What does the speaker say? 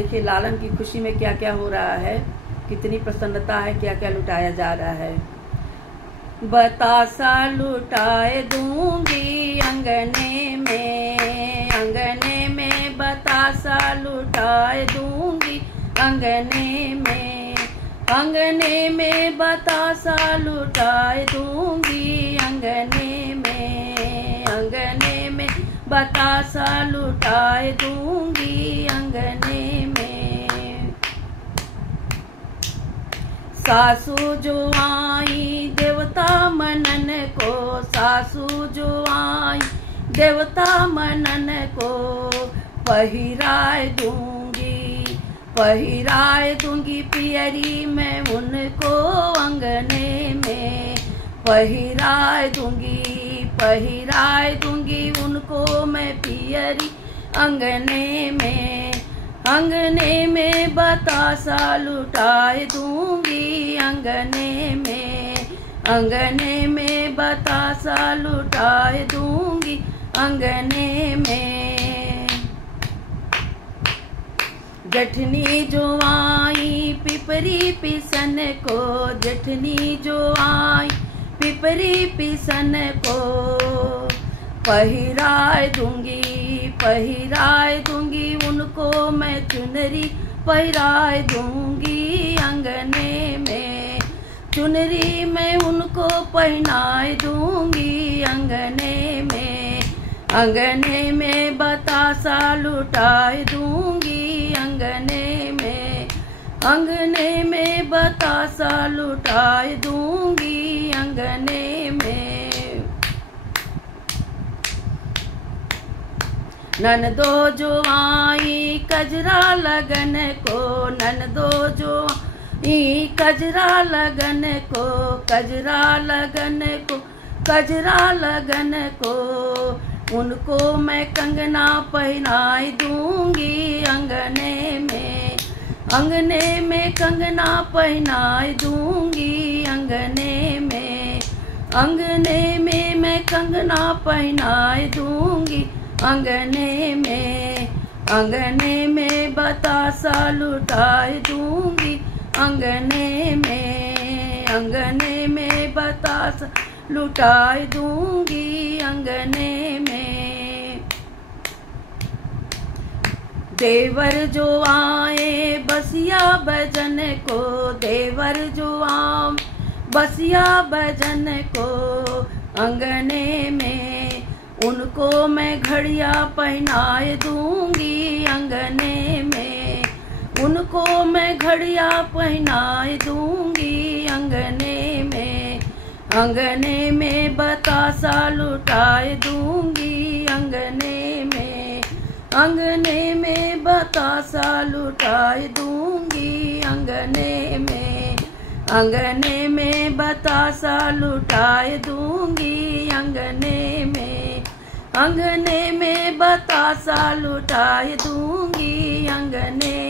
देखिए लालन की खुशी में क्या क्या हो रहा है, कितनी प्रसन्नता है, क्या क्या लुटाया जा रहा है। बतासा लुटाए दूंगी अंगने में बतासा लुटाए दूंगी अंगने में बतासा लुटाए दूंगी अंगने में बतासा लुटाए दूंगी अंगने में। सासू जो आई देवता मनन को, सासू जो आई देवता मनन को पहिराए दूंगी पियरी में उनको अंगने में। पहिराए दूंगी उनको मैं पियरी अंगने में बतासा लुटाए दूंगी अंगने में बतासा लुटाए दूंगी अंगने में। जठनी जो आई पिपरी पिसन को, जठनी जो आई पिपरी पिसन को पहिराए दूंगी उनको मैं चुनरी पहिराए दूंगी अंगने में। चुनरी मैं उनको पहनाए दूंगी अंगने में बतासा लुटाए दूंगी अंगने में बतासा लुटाए दूंगी अंगने में। ननदो जो आई कजरा लगन को, ननदो जो आई कजरा लगन को, कजरा लगन को उनको मैं कंगना पहनाए दूंगी अंगने में कंगना पहनाए दूंगी अंगने में मैं कंगना पहनाए दूंगी अंगने में बतासा लुटाए दूंगी अंगने में बतासा लुटाए दूंगी अंगने में। देवर जो आए बसिया भजन को, देवर जो आम बसिया भजन को अंगने में उनको मैं घड़िया पहनाए दूंगी अंगने में। उनको मैं घड़िया पहनाए दूंगी अंगने में बतासा लुटाए दूंगी अंगने में बतासा लुटाए दूंगी अंगने में बतासा लुटाए दूंगी अंगने में बतासा लुटाए दूंगी अंगने